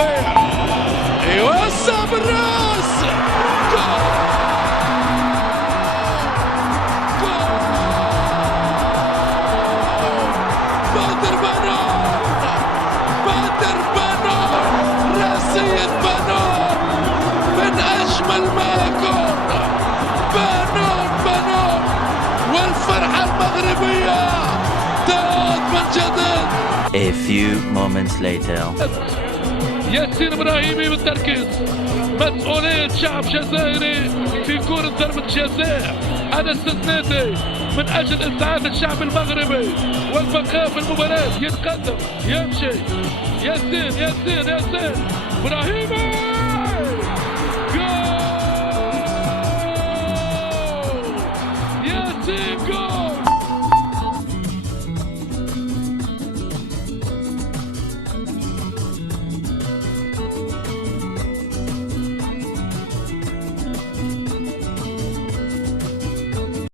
الربيع يوسع بالراس. جول جول. بدر بنون، بدر بنون، راسية بنون من أجمل ما يكون. بنون بنون، والفرحة المغربية تعود من جديد. A few moments later. ياسين إبراهيمي بالتركيز، مسؤولية شعب جزائري في كرة ضربة جزاء. أنا استثنيتي من أجل إسعاد الشعب المغربي والبقاء في المباراة. يتقدم، يمشي، ياسين إبراهيمي.